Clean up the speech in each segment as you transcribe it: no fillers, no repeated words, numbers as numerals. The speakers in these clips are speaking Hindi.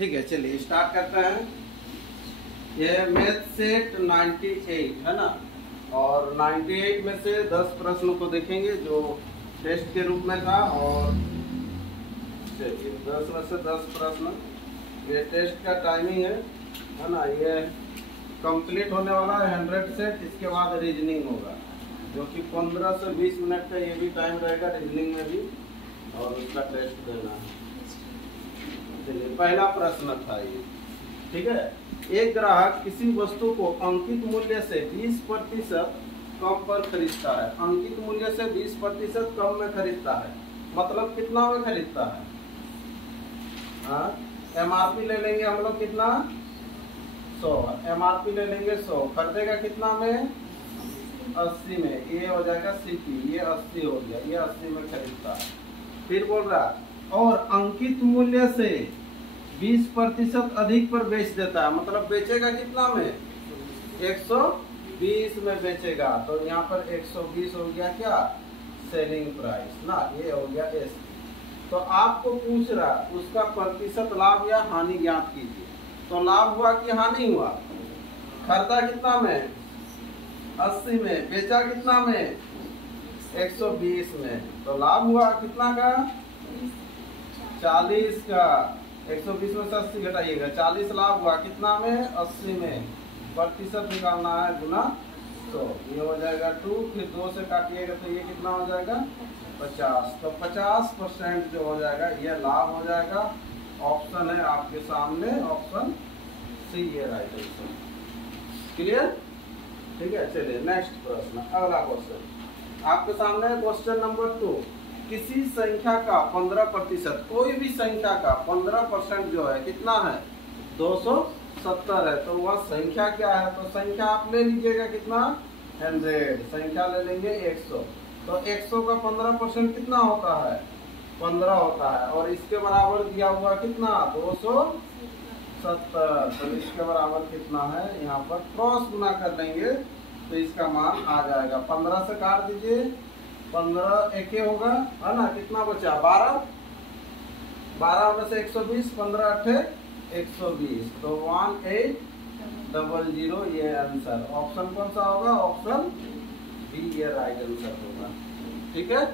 ठीक है, चलिए स्टार्ट करते हैं। ये मैथ सेट 98 है ना, और 98 में से 10 प्रश्नों को देखेंगे जो टेस्ट के रूप में था। और चलिए 10 में से 10 प्रश्न, ये टेस्ट का टाइमिंग है ना। ये कंप्लीट होने वाला है 100 सेट, इसके बाद रीजनिंग होगा जो कि 15 से 20 मिनट का ये भी टाइम रहेगा रीजनिंग में भी, और उसका टेस्ट देना है। चलिए पहला प्रश्न था ये, ठीक है। एक ग्राहक किसी वस्तु को अंकित मूल्य से 20% कम पर खरीदता है। अंकित मूल्य से 20% कम में खरीदता है, मतलब कितना में खरीदता है? एमआरपी ले लेंगे हम लोग, कितना? 100। एमआरपी ले लेंगे 100, खरीदेगा कितना में? 80 में। ये हो जाएगा सीपी, ये 80 हो गया, ये 80 में खरीदता है। फिर बोल रहा और अंकित मूल्य से 20% अधिक पर बेच देता है, मतलब बेचेगा कितना में? 120 में बेचेगा। तो यहाँ पर 120 हो गया क्या? सेलिंग प्राइस ना, ये हो गया एस। तो आपको पूछ रहा उसका प्रतिशत लाभ या हानि ज्ञात कीजिए। तो लाभ हुआ कि हानि हुआ? खरीदा कितना में? 80 में। बेचा कितना में? 120 में। तो लाभ हुआ कितना का? 40 का। 120 में से 80 घटाइएगा, 40 लाभ हुआ कितना में? 80 में। प्रतिशत निकालना है गुना 100, ये हो जाएगा 2। फिर 2 से काटिएगा तो ये कितना हो जाएगा? 50। तो 50% जो हो जाएगा ये लाभ हो जाएगा। ऑप्शन है आपके सामने, ऑप्शन सी, ये राइट आंसर। क्लियर? ठीक है, चलिए नेक्स्ट प्रश्न, अगला क्वेश्चन आपके सामने है। क्वेश्चन नंबर 2, किसी संख्या का 15%, कोई भी संख्या का 15% जो है कितना है? 270 है। तो वह संख्या क्या है? तो संख्या आप ले लीजिएगा कितना? 100। संख्या ले लेंगे 100। तो 100 का 15% कितना होता है? 15 होता है। और इसके बराबर दिया हुआ कितना? 270। तो इसके बराबर कितना है? यहाँ पर क्रॉस गुना कर देंगे तो इसका मान आ जाएगा। 15 से काट दीजिए, 15 एके होगा, है ना। कितना बचा? 12। 12 में से 120, 15 अठे 120। तो 1800, ये आंसर। ऑप्शन कौन सा होगा? ऑप्शन बी, ये राइट आंसर होगा। ठीक है,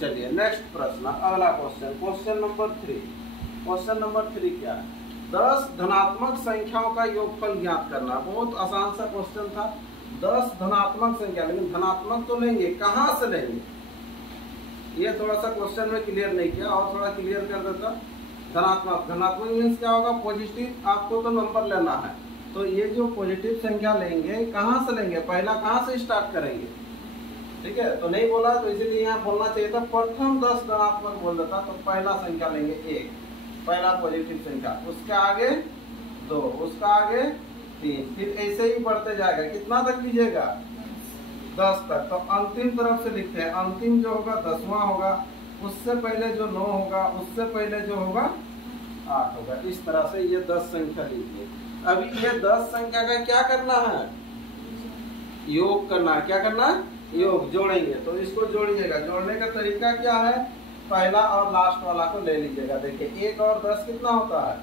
चलिए नेक्स्ट प्रश्न, अगला question, question number 3। Question number 3 क्या है? 10 धनात्मक संख्याओं का योगफल ज्ञात करना। बहुत आसान सा क्वेश्चन था। 10 धनात्मक संख्या, लेकिन धनात्मक तो लेंगे, कहाँ से लेंगे? ये थोड़ा सा क्वेश्चन में क्लियर नहीं किया, और थोड़ा क्लियर कर देता। धनात्मक, धनात्मक मीन्स क्या होगा? पॉजिटिव। आपको तो नंबर लेना है, तो ये जो पॉजिटिव संख्या लेंगे, कहाँ से लेंगे? पहला कहाँ से स्टार्ट करेंगे? ठीक है, तो नहीं बोला, तो इसीलिए यहाँ बोलना चाहिए था प्रथम 10 धनात्मक बोल देता। तो पहला संख्या लेंगे 1, पहला पॉजिटिव संख्या, उसके आगे 2, उसका आगे 3, फिर ऐसे ही बढ़ते जाएगा। कितना तक लीजिएगा? 10 तक। तो अंतिम तरफ से लिखते हैं, अंतिम जो होगा 10वां होगा, उससे पहले जो 9 होगा, उससे पहले जो होगा 8 होगा। इस तरह से ये 10 संख्या लीजिए। अभी ये 10 संख्या का क्या करना है? योग करना है। क्या करना है? योग, जोड़ेंगे। तो इसको जोड़िएगा। जोड़ने का तरीका क्या है? पहला और लास्ट वाला को ले लीजिएगा। देखिए 1 और 10 कितना होता है?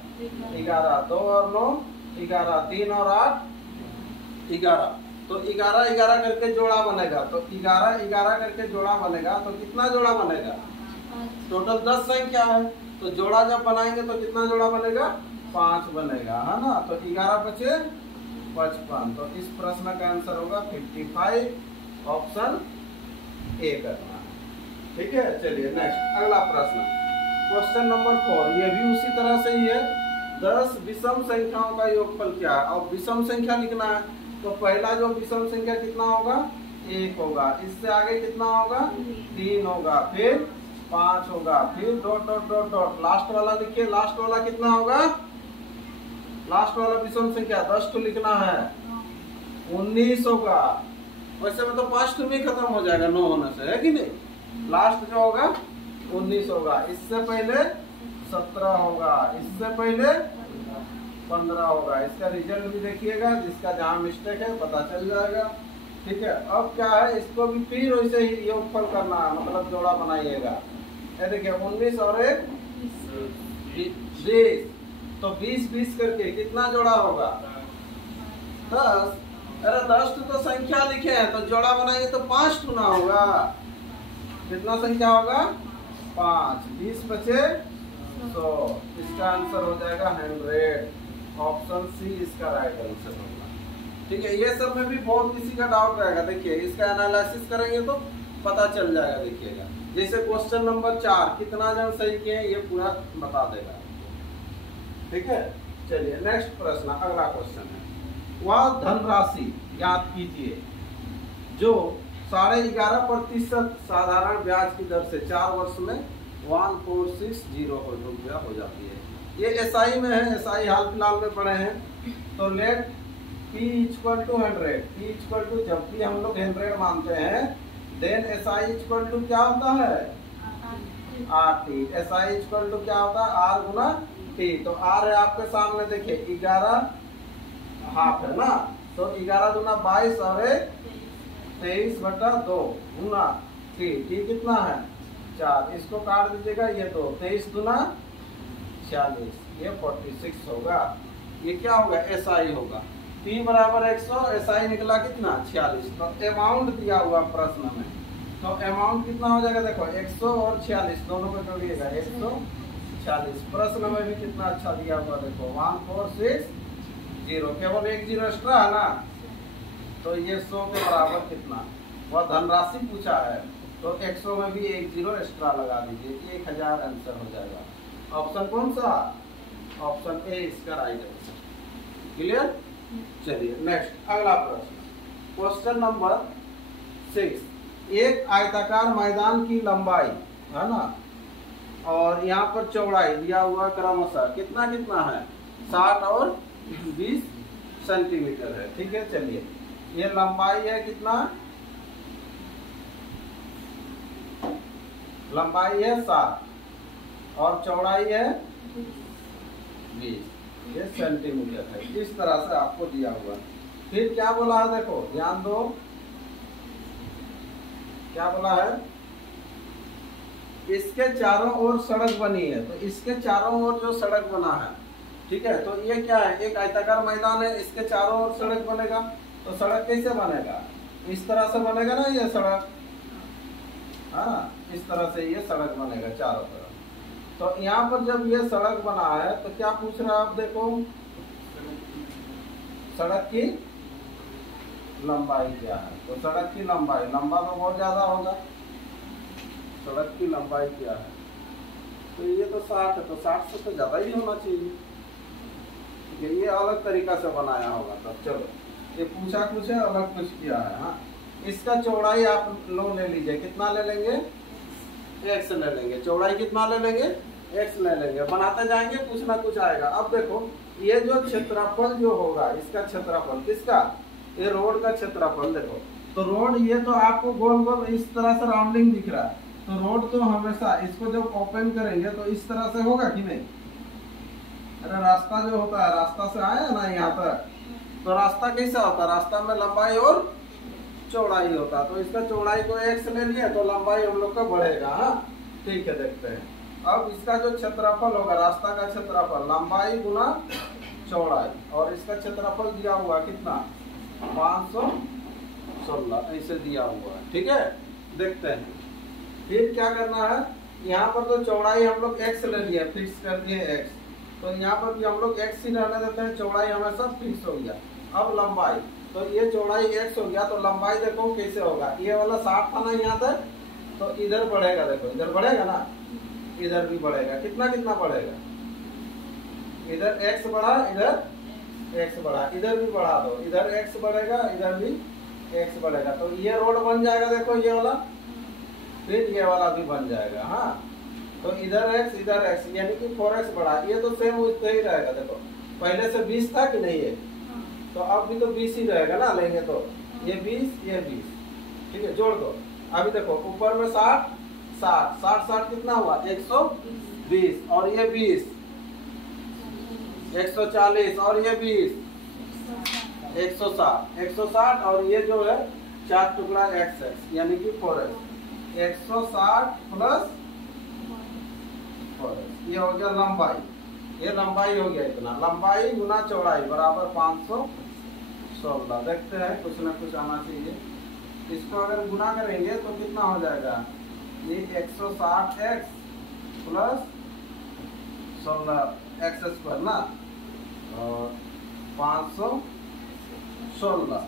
11। 2 और 9 11। 3 और 8 11। तो 11 11 करके जोड़ा बनेगा। तो 11 11 करके जोड़ा बनेगा। तो कितना जोड़ा बनेगा? टोटल 10 संख्या है, तो जोड़ा जब बनाएंगे तो कितना जोड़ा बनेगा? 5 बनेगा, है ना। तो 11 बचे 55। तो इस प्रश्न का आंसर होगा 55, ऑप्शन ए करना। ठीक है, चलिए नेक्स्ट, अगला प्रश्न, क्वेश्चन नंबर 4। ये भी उसी तरह से ही है। 10 विषम संख्याओं का योगफल क्या है? और विषम संख्या लिखना है। तो पहला जो विषम संख्या कितना होगा? 1 होगा। इससे आगे कितना होगा? 3 होगा, फिर 5 होगा, फिर dot dot dot dot, last वाला लिखिए। लास्ट वाला कितना होगा? लास्ट वाला विषम संख्या 10 को लिखना है, 19 होगा। वैसे में तो 5 में खत्म हो जाएगा 9 होने से, है कि नहीं। लास्ट जो होगा 19 होगा। इससे पहले 17 होगा, इससे पहले 15 होगा। इसका रिजल्ट भी देखिएगा, जिसका जहाँ मिस्टेक है पता चल जाएगा। ठीक है, अब क्या है? इसको भी फिर वैसे ही योगफल करना है, मतलब जोड़ा बनाइएगा। ये देखिए 19 और 1 20। तो 20 करके कितना जोड़ा होगा? 10। अरे 10 तो संख्या लिखे हैं, तो जोड़ा बनाएंगे तो 5 गुना होगा। कितना संख्या होगा? 5। 20 बचे 100। इसका आंसर हो जाएगा 100। ऑप्शन सी इसका राइट आंसर होगा। ठीक है, ये सब में भी बहुत किसी का डाउट रहेगा। देखिए इसका एनालिसिस करेंगे तो पता चल जाएगा। देखिएगा जैसे क्वेश्चन नंबर 4 कितना जन सही किए ये पूरा बता देगा। ठीक है, चलिए नेक्स्ट प्रश्न, अगला क्वेश्चन है। वह धनराशि याद कीजिए जो 11.5% साधारण ब्याज की दर से 4 वर्ष में 1460 रुपया हो जाती है। ये एसआई में है, एसआई हाल फिलहाल में पढ़े हैं। तो let P equal to 100, P equal to जब भी हम लोग 100 मानते हैं देन SI इक्वल टू क्या होता है? RT। SI इक्वल टू क्या होता है? R गुना T। तो R है आपके सामने, देखिए 11 हाफ है ना, तो 11 दूना 22 और 23/2 गुना T। T कितना है? 4। इसको काट दीजिएगा, ये 2। 23 दूना 46, ये 46 होगा। ये क्या होगा? SI होगा। P बराबर 100, SI निकला कितना? 46। तो अमाउंट दिया हुआ प्रश्न में, तो अमाउंट कितना हो जाएगा? देखो 100 और 46 दोनों को जोड़िएगा 146। प्रश्न में भी कितना अच्छा दिया हुआ, देखो 1460, केवल 1 0 एक्स्ट्रा है ना, तो ये 100 के बराबर कितना? वह धनराशि पूछा है, तो 100 में भी 1 0 एक्स्ट्रा लगा दीजिए, 1000 आंसर हो जाएगा। ऑप्शन कौन सा? ऑप्शन ए इसका राइट आंसर। क्लियर? चलिए नेक्स्ट, अगला प्रश्न, क्वेश्चन नंबर 6। एक आयताकार मैदान की लंबाई है ना, और यहाँ पर चौड़ाई दिया हुआ क्रमशः कितना कितना है? 60 और 20 सेंटीमीटर है। ठीक है, चलिए ये लंबाई है कितना? लंबाई है 60 और चौड़ाई है 20। ये सेंटीमीटर है। इस तरह से आपको दिया हुआ। फिर क्या बोला है? देखो ध्यान दो, क्या बोला है? इसके चारों ओर सड़क बनी है, तो इसके चारों ओर जो सड़क बना है, ठीक है, तो ये क्या है? एक आयताकार मैदान है, इसके चारों ओर सड़क बनेगा। तो सड़क कैसे बनेगा? इस तरह से बनेगा ना ये सड़क, हाँ इस तरह से ये सड़क बनेगा चारों तरफ। तो यहाँ पर जब ये सड़क बना है तो क्या पूछ रहा है? आप देखो सड़क की लंबाई क्या है? तो सड़क की लंबाई, लंबा तो बहुत ज्यादा होगा, सड़क की लंबाई क्या है? तो ये तो 60 है, तो 60 से तो ज्यादा ही होना चाहिए। ठीक है, ये अलग तरीका से बनाया होगा। तब चलो ये पूछा कुछ है, अलग कुछ किया है। हाँ, इसका चौड़ाई आप लोग ले लीजिए, कितना ले लेंगे? x ले लेंगे। चौड़ाई कितना ले लेंगे? x ले लेंगे। बनाते जाएंगे, कुछ ना कुछ आएगा। अब देखो ये जो क्षेत्रफल जो होगा, इसका क्षेत्रफल किसका? ये रोड का क्षेत्रफल। देखो तो रोड, ये तो आपको गोल गोल इस तरह से राउंडिंग दिख रहा है, तो रोड तो हमेशा इसको जब ओपन करेंगे तो इस तरह से होगा कि नहीं? अरे रास्ता जो होता है, रास्ता से आया ना यहाँ तक, तो रास्ता कैसा होता है? रास्ता में लंबाई और चौड़ाई होता है। तो इसका चौड़ाई को x ले लिया तो लंबाई हम लोग का बढ़ेगा। हाँ ठीक है, देखते हैं। अब इसका जो क्षेत्रफल होगा, रास्ता का क्षेत्रफल, लंबाई गुना चौड़ाई, और इसका क्षेत्रफल दिया हुआ कितना? 516 ऐसे दिया हुआ है। ठीक है, देखते हैं फिर क्या करना है। यहाँ पर तो चौड़ाई हम लोग x ले लिया, फिक्स कर दिए x, तो यहाँ पर भी हम लोग x ही रहने देते हैं, चौड़ाई हमेशा फिक्स हो गया। अब लंबाई, तो ये चौड़ाई x हो गया, तो लंबाई देखो कैसे होगा? ये वाला 60 था ना यहाँ तक, तो इधर बढ़ेगा। देखो इधर बढ़ेगा ना, इधर भी बढ़ेगा। कितना कितना बढ़ेगा? इधर x बढ़ा, इधर x बढ़ा, इधर भी बढ़ा दो, इधर x बढ़ेगा, इधर भी x बढ़ेगा। तो ये रोड बन जाएगा, देखो ये वाला, फिर ये वाला भी बन जाएगा। हाँ, तो इधर x इधर x, यानी कि 4x बढ़ा। ये तो सेम उतना ही रहेगा। देखो पहले से 20 था कि नहीं है, तो अब भी तो 20 ही रहेगा ना, लेंगे तो ये 20 ये 20। ठीक है, जोड़ दो। अभी देखो ऊपर में 60 60 60 60 कितना हुआ? 120, और ये 20 140, और ये 20 160 160, और ये जो है 4 टुकड़ा x यानी कि 4x, 160 प्लस 4x, ये हो गया लंबाई। ये लंबाई हो गया इतना, लंबाई गुना चौड़ाई बराबर 516। देखते हैं कुछ ना कुछ आना चाहिए। इसको अगर गुना करेंगे तो कितना हो जाएगा, ये 160x प्लस 16x² ना, और 516।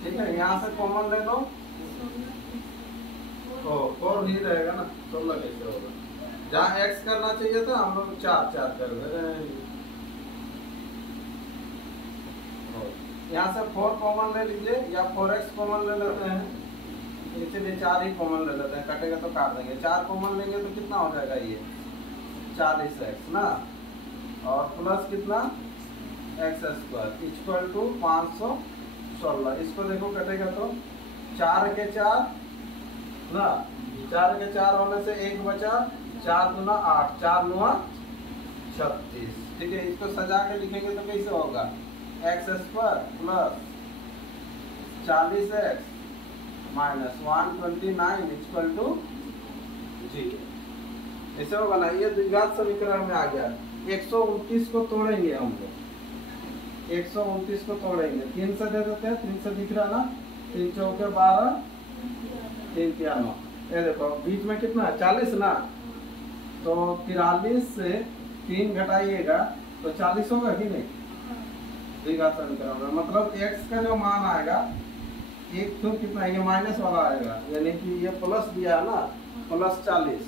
ठीक है, यहाँ से कॉमन ले लो, और नहीं रहेगा ना, 16 कैसे होगा, जहाँ x करना चाहिए था हम लोग 4 कर रहे हैं। यहाँ से 4 कॉमन ले लीजिए, या 4x कॉमन ले लेते हैं, इसलिए 4 ही कॉमन ले लेते हैं, कटेगा तो काट देंगे। 4 कॉमन लेंगे तो कितना हो जाएगा, ये 40x ना, और प्लस कितना x² इक्वल टू 516। इसको देखो कटेगा तो 4 के 4 ना, 4 के 4 होने से 1 बचा, 4 दूना 8, 4 9 36। ठीक है, इसको सजा के लिखेंगे तो कैसे होगा, x² plus 40x minus 129 equal to 0। ऐसे होगा ना, ये द्विघात समीकरण में आ गया। 129 को तोड़ेंगे हम लोग, 129 को तोड़ेंगे, 3 से दे देते हैं, 3 से दिख रहा ना, 3 चौके 12, 3 3 9। ये देखो बीच में कितना है, 40 ना, तो 43 से 3 घटाइएगा तो 40 होगा कि नहीं, द्विघात समीकरण में। मतलब x का जो मान आएगा, एक तो कितना, ये माइनस वाला आएगा, यानी कि ये प्लस दिया है ना, प्लस 40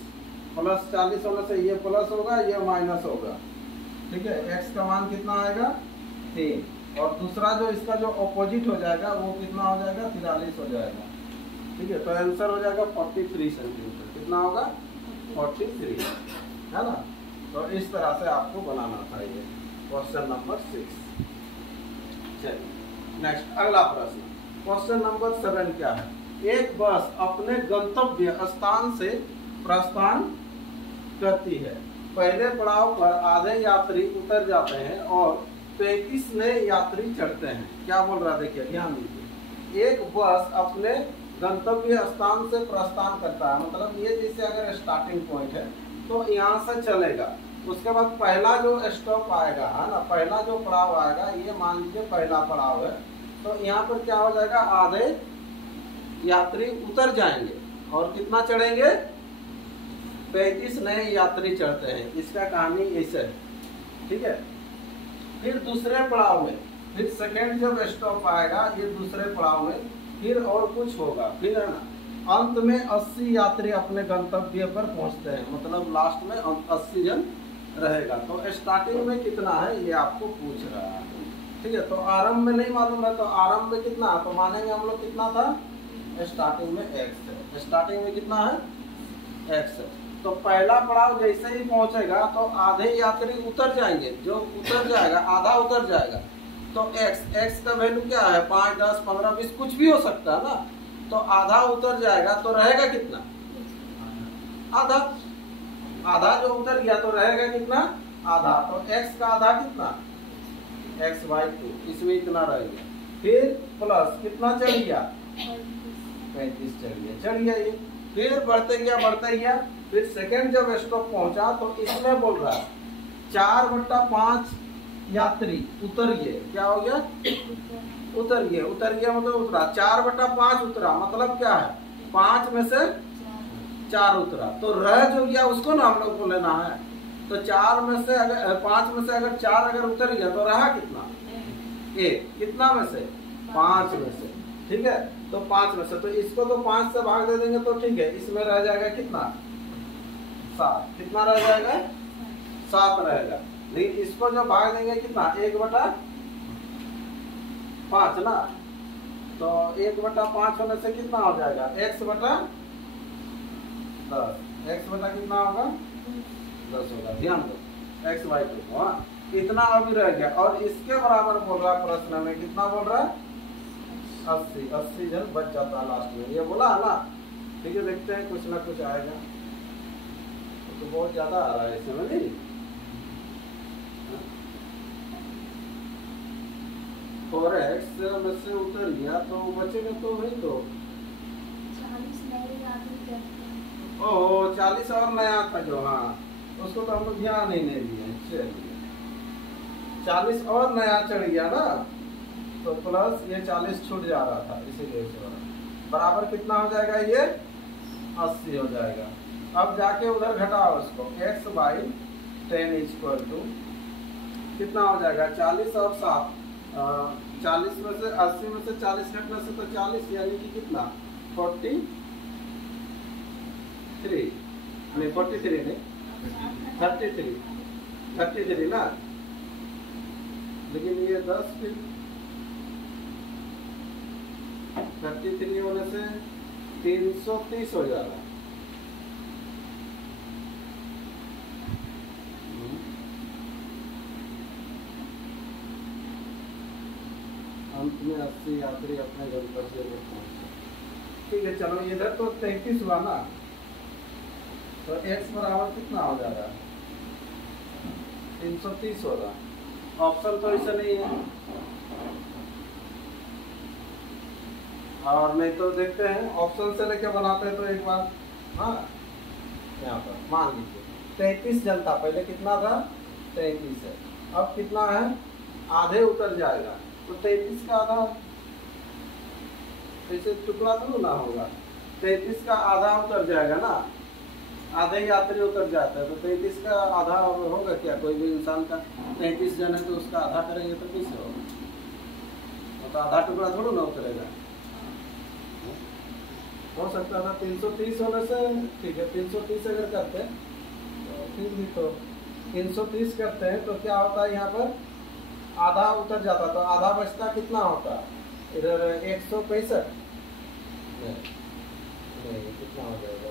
होने से ये प्लस होगा, ये माइनस होगा। ठीक है, x का मान कितना आएगा, 3, और दूसरा जो इसका जो ऑपोजिट हो जाएगा वो कितना हो जाएगा, 43 हो जाएगा। ठीक है, तो आंसर हो जाएगा 43 सेंटीमीटर। कितना होगा, 43, है ना। तो इस तरह से आपको बनाना था ये क्वेश्चन नंबर 6। चलिए नेक्स्ट, अगला प्रश्न, क्वेश्चन नंबर 7 क्या है। एक बस अपने गंतव्य स्थान से प्रस्थान करती है। पहले पड़ाव पर आधे यात्री उतर जाते हैं और 35 नए यात्री चढ़ते हैं। क्या बोल रहा है, देखिए ध्यान दीजिए। एक बस अपने गंतव्य स्थान से प्रस्थान करता है, मतलब ये जैसे अगर स्टार्टिंग पॉइंट है तो यहाँ से चलेगा, उसके बाद पहला जो स्टॉप आएगा, है ना, पहला जो पड़ाव आएगा, ये मान लीजिए पहला पड़ाव है, तो यहाँ पर क्या हो जाएगा, आधे यात्री उतर जाएंगे और कितना चढ़ेंगे, 35 नए यात्री चढ़ते हैं। इसका कहानी ऐसे है। ठीक है, फिर दूसरे पड़ाव में, फिर सेकेंड जब स्टॉप आएगा, ये दूसरे पड़ाव में फिर और कुछ होगा, फिर है ना, अंत में 80 यात्री अपने गंतव्य पर पहुंचते हैं, मतलब लास्ट में 80 जन रहेगा। तो स्टार्टिंग में कितना है ये आपको पूछ रहा है। ठीक है, तो आरंभ में नहीं मालूम है, तो आरंभ में कितना, तो मानेंगे हम लोग कितना था, स्टार्टिंग में x है, स्टार्टिंग में कितना है, x है। तो पहला पड़ाव जैसे ही पहुंचेगा तो आधे यात्री उतर जाएंगे, जो उतर जाएगा आधा उतर जाएगा, तो x का वैल्यू क्या है, 5 10 15 20 कुछ भी हो सकता है ना। तो आधा उतर जाएगा तो रहेगा कितना, आधा, आधा जो उतर गया तो रहेगा कितना, आधा। तो x का आधा कितना, x/2, इसमें इतना रहेगा। फिर प्लस कितना चढ़ गया, 35 चढ़ गया ये। फिर बढ़ते गया, फिर सेकंड जब स्टॉप पहुंचा तो इसमें बोल रहा है 4/5 यात्री उतर गए। क्या हो गया, उतर गया मतलब उतरा, 4/5 उतरा, मतलब क्या है, 5 में से 4 उतरा, तो रह जो गया उसको ना हम लोग को लेना है। तो 4 में से अगर 5 में से अगर 4 अगर उतर गया तो रहा कितना, 1, कितना में से, 5 में से। ठीक है, तो 5 में से, तो इसको तो 5 से भाग दे देंगे तो ठीक है, इसमें रह जाएगा कितना, 7, कितना रह जाएगा, 7 रहेगा। लेकिन इसको जो भाग देंगे कितना, 1/5 ना, तो 1/5 होने से कितना हो जाएगा, x/10, x बटा कितना होगा, 10 होगा। ध्यान दो, x/2 इतना अभी रह गया, और इसके बराबर बोल रहा है प्रश्न में, कितना बोल रहा है, 80 जन बच जाता है लास्ट में, ये बोला है ना। ठीक है, देखते हैं कुछ ना कुछ आएगा, तो बहुत ज्यादा आ रहा है इसमें नहीं। 4x में से उतर गया तो बचेगा तो वही, तो 40 और नया था जो, हाँ उसको तो हम लोग ध्यान ही नहीं दिए। चलिए 40 और नया चढ़ गया ना, तो प्लस ये 40 छूट जा रहा था, इसीलिए बराबर कितना हो जाएगा, ये 80 हो जाएगा। अब जाके उधर घटाओ उसको, x/10 इक्वल टू कितना हो जाएगा, 40 और 7, 40 में से 80 में से 40 घटने से तो 40, यानी कि कितना 43 नहीं 43 नहीं 33 ना, लेकिन ये 10 फिर 33 होने से 330 हो जा रहा है। अंत में 80 यात्री अपने गंतव्य में पहुंचे। ठीक है, चलो इधर तो 33 हुआ ना, तो x बराबर कितना हो जाएगा, 330 होगा। ऑप्शन तो ऐसा नहीं है, और नहीं तो देखते हैं ऑप्शन से लेके बनाते हैं तो एक बार, हाँ यहाँ पर मान लीजिए 33 जनता, पहले कितना था 33 है, अब कितना है, आधे उतर जाएगा, तो 33 का आधा, ऐसे टुकड़ा तो ना होगा, 33 का आधा उतर जाएगा ना, आधे यात्री उतर जाता है, तो 33 का आधा होगा क्या, कोई भी इंसान का 33 जन है तो उसका आधा करेंगे तो कैसे होगा, तो आधा टुकड़ा थोड़ा ना उतरेगा। हो सकता था 330 होने से, ठीक है 330 अगर करते हैं तो फिर भी तो 330 करते हैं तो क्या होता है, यहाँ पर आधा उतर जाता, तो आधा बचता कितना होता, इधर 165 नहीं कितना हो जाएगा,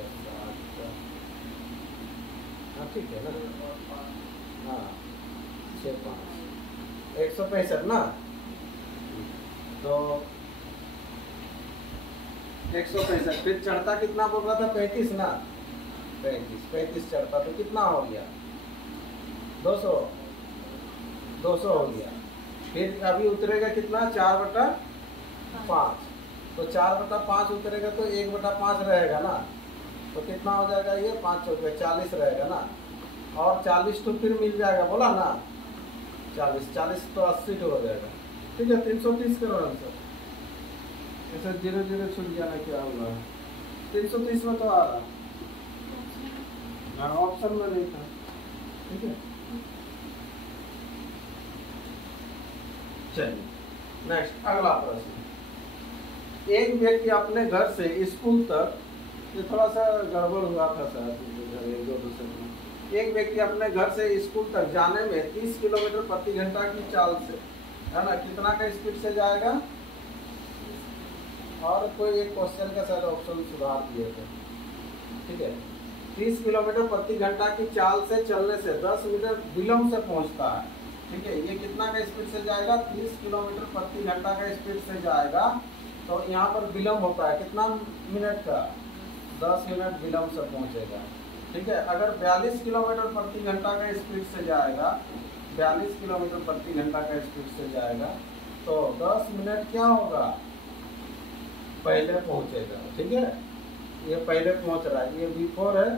हाँ ठीक है ना, हाँ 6 5 165 ना, तो 165 फिर चढ़ता कितना बोल रहा था, 35 ना, 35 चढ़ता तो कितना हो गया, 200 हो गया। फिर अभी उतरेगा कितना, 4/5, तो 4/5 उतरेगा तो 1/5 रहेगा ना, तो कितना हो जाएगा, ये 5 चौके 40 रहेगा ना, और 40 तो फिर मिल जाएगा, बोला ना 40 तो 80 हो जाएगा। ठीक है, 330 करो आंसर, ऐसे 0 छूट जाना क्या होगा, 330 में तो आ रहा, ऑप्शन में नहीं था। ठीक है, चलिए नेक्स्ट अगला प्रश्न। एक व्यक्ति अपने घर से स्कूल तक, ये थोड़ा सा गड़बड़ हुआ था सर, एक व्यक्ति अपने घर से स्कूल तक जाने में 30 किलोमीटर प्रति घंटा की चाल से, है ना, कितना का स्पीड से जाएगा, और कोई एक क्वेश्चन का शायद ऑप्शन सुधार दिए थे। ठीक है, 30 किलोमीटर प्रति घंटा की चाल से चलने से 10 मीटर विलंब से पहुंचता है। ठीक है, ये कितना का स्पीड से जाएगा, 30 किलोमीटर प्रति घंटा का स्पीड से जाएगा, तो यहाँ पर विलंब होता है कितना मिनट का, 10 मिनट विलंब से पहुंचेगा। ठीक है, अगर 42 किलोमीटर प्रति घंटा का स्पीड से जाएगा, 42 किलोमीटर प्रति घंटा का स्पीड से जाएगा, तो 10 मिनट क्या होगा, पहले पहुंचेगा। ठीक है, ये पहले पहुंच रहा है, ये बिफोर है,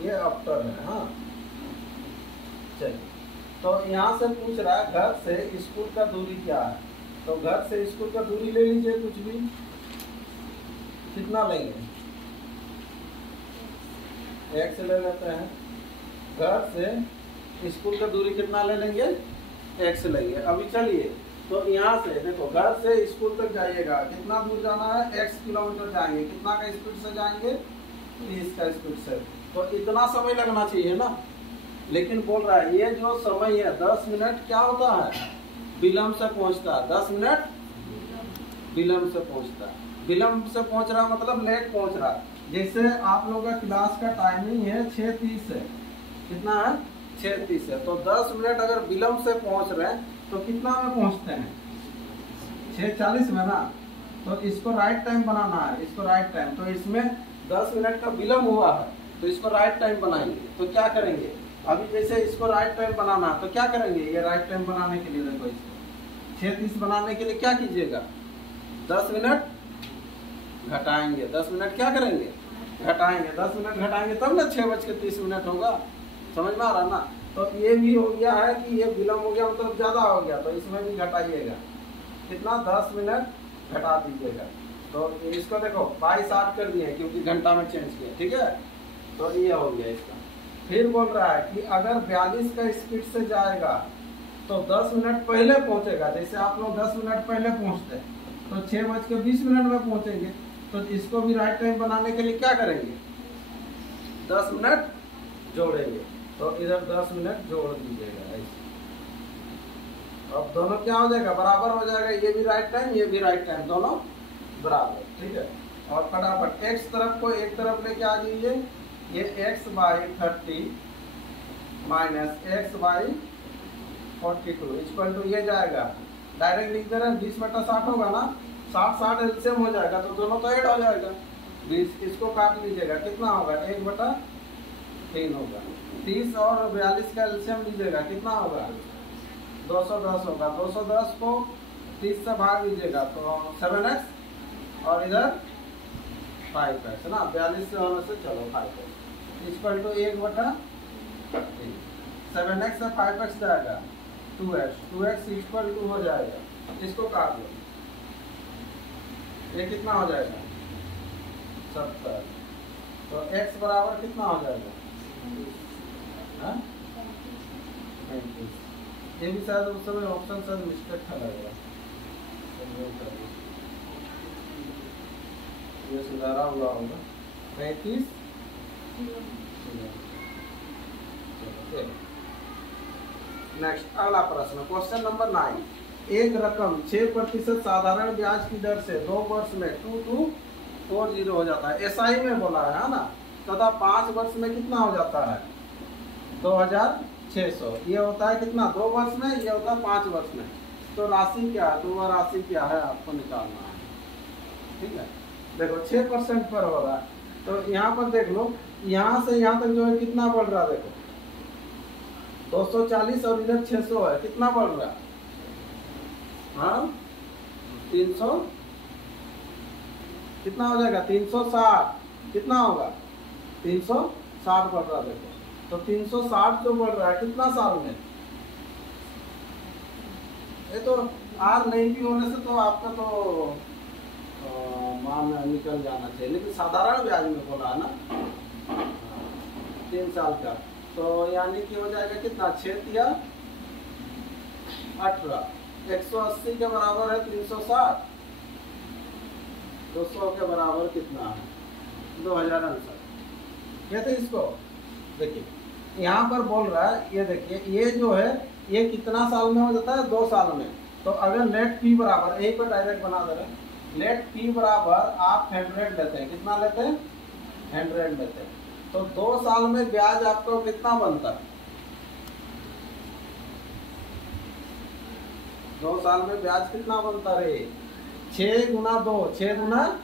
ये आफ्टर है। हाँ चलिए, तो यहाँ से पूछ रहा है घर से स्कूल का दूरी क्या है, तो घर से स्कूल का दूरी ले लीजिए, कुछ भी, कितना लेंगे, x ले लेते हैं, घर से स्कूल का दूरी कितना ले लेंगे, x लेंगे। अभी चलिए, तो यहाँ से देखो, घर से स्कूल तक जाइएगा, कितना दूर जाना है, x किलोमीटर जाएंगे, कितना का स्पीड से जाएंगे, 30 का स्पीड से, तो इतना समय लगना चाहिए ना, लेकिन बोल रहा है ये जो समय है 10 मिनट क्या होता है, विलंब से पहुंचता है, 10 मिनट विलंब से पहुंचता है। विलंब से पहुंच रहा मतलब लेट पहुंच रहा है। जैसे आप लोगों का क्लास का टाइमिंग है 6:30 है, कितना है 6:30 है, तो 10 मिनट अगर विलंब से पहुंच रहे हैं तो कितना में पहुंचते हैं, 6:40 में ना, तो इसको राइट टाइम बनाना है, इसको राइट टाइम, तो इसमें 10 मिनट का विलंब हुआ है, तो इसको राइट टाइम बनाएंगे। तो क्या करेंगे, अभी जैसे इसको राइट टाइम बनाना है तो क्या करेंगे, ये राइट टाइम बनाने के लिए देखो, इसको 6:30 बनाने के लिए क्या कीजिएगा, 10 मिनट घटाएंगे, 10 मिनट क्या करेंगे, घटाएंगे, 10 मिनट घटाएंगे, तब ना 6:30 होगा। समझ में आ रहा ना, तो ये भी हो गया है कि ये विलम्ब हो गया मतलब ज़्यादा हो गया, तो इसमें भी घटाइएगा कितना 10 मिनट घटा दीजिएगा। तो इसको देखो 22-8 कर दिए क्योंकि घंटा में चेंज किया, ठीक है। तो ये हो गया इसका। फिर बोल रहा है कि अगर 42 का स्पीड से जाएगा तो 10 मिनट पहले पहुंचेगा। जैसे आप लोग 10 मिनट पहले पहुंचते हैं तो 6:20 में पहुंचेंगे। तो इसको भी राइट टाइम बनाने के लिए क्या करेंगे, 10 मिनट जोड़ेंगे। तो इधर 10 मिनट जोड़ दीजिएगा ऐसे। अब दोनों क्या हो जाएगा, बराबर हो जाएगा। ये भी राइट टाइम, ये भी राइट टाइम, दोनों बराबर, ठीक है। और फटाफट x तरफ को एक तरफ लेके आ जाइए। ये x/30 minus x/42 equal to ये जाएगा, डायरेक्ट लिख दे रहे हैं 20/60 होगा ना, 60 एलसीएम हो जाएगा तो दोनों तो ऐड हो जाएगा। 20 इसको काट लीजिएगा, कितना होगा 1/3 होगा। 30 और 42 का एलसीएम लीजिएगा, कितना होगा 210 होगा। 210 को 30 से भाग दीजिएगा तो 7x और इधर 5x है ना, 42 से होने से चलो 5x इक्वल टू 1/3। 7x से 5x जाएगा 2x इक्वल टू हो जाएगा, इसको काट लो, ये कितना हो जाएगा 70। तो x बराबर कितना हो जाएगा, हाँ 35। ये भी शायद उस समय ऑप्शन शायद मिस्टेक था लग रहा, ये सुधारा हुआ होगा 35। नेक्स्ट अगला प्रश्न, क्वेश्चन नंबर 9। एक रकम 6% साधारण ब्याज की दर से 2 वर्ष में 2240 हो जाता है, एसआई में बोला है ना, तथा 5 वर्ष में कितना हो जाता है 2600। ये होता है कितना 2 वर्ष में, ये होता है 5 वर्ष में। तो राशि क्या है, तो राशि क्या है आपको निकालना है, ठीक है। देखो 6% पर हो रहा है, तो यहाँ पर देख लो, यहाँ से यहाँ तक जो है कितना बढ़ रहा है, देखो 240 और इधर 600 है, कितना बढ़ रहा है, हाँ 300, कितना हो जाएगा 360, कितना होगा 360 बढ़ रहा है। देखो तो 360 जो बढ़ रहा है कितना साल में, ये तो आर नहीं भी होने से तो आपका तो मान निकल जाना चाहिए, लेकिन साधारण ब्याज में बोला है ना 3 साल का, तो यानी कि हो जाएगा कितना 6 या 18, 180 के बराबर है 360, 200 के बराबर कितना है 2000 आंसर। ये तो इसको देखिए यहाँ पर बोल रहा है, ये देखिए ये जो है ये कितना साल में हो जाता है 2 साल में। तो अगर नेट फी बराबर, यही पर डायरेक्ट बना दे रहे हैं, नेट फी बराबर आप 100 लेते हैं, कितना लेते हैं 100 लेते हैं, तो 2 साल में ब्याज आपको कितना बनता है, 2 साल में ब्याज कितना बनता है 6 गुना 2, 6 गुना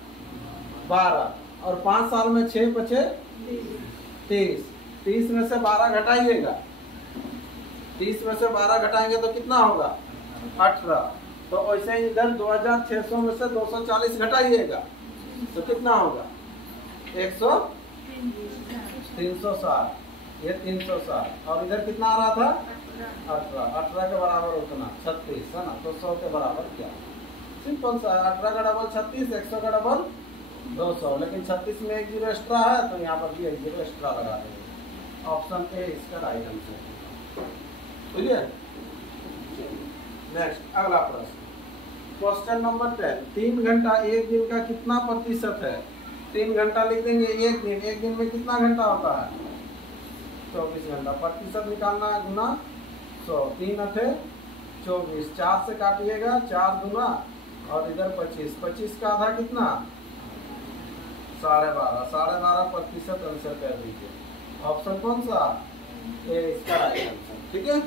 12, और 5 साल में 6 × 5 30 में से 12 घटाइएगा, 30 में से 12 घटाएंगे तो कितना होगा 18। तो वैसे ही इधर 2600 में से 240 घटाइएगा तो कितना होगा 360, ये 360, और इधर कितना आ रहा था 18 के बराबर उतना 36 है ना, तो 100 के बराबर क्या, सिंपल सा 18 का डबल 36, 100 का डबल 200, लेकिन 36 में 1 जीरो एक्स्ट्रा है तो यहाँ पर भी 1 जीरो एक्स्ट्रा लगा देंगे। ऑप्शन ए इसका राइट आंसर, ठीक है। नेक्स्ट अगला प्रश्न, क्वेश्चन नंबर 10। 3 घंटा एक दिन का कितना प्रतिशत है, 3 घंटा लिख देंगे, एक दिन में कितना घंटा होता है 24 घंटा, प्रतिशत निकालना है गुना 100, 3 × 24, 4 से काटिएगा 4 दूना और इधर 25, 25 का आधा कितना 12.5 प्रतिशत आंसर कर दीजिए। ऑप्शन कौन सा, ये इसका राइट आंसर, ठीक है।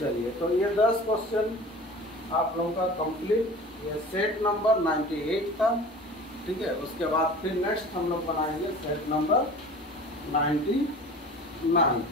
चलिए तो ये 10 क्वेश्चन आप लोगों का कंप्लीट, ये सेट नंबर 98 था, ठीक है। उसके बाद फिर नेक्स्ट हम लोग बनाएंगे सेट नंबर 99।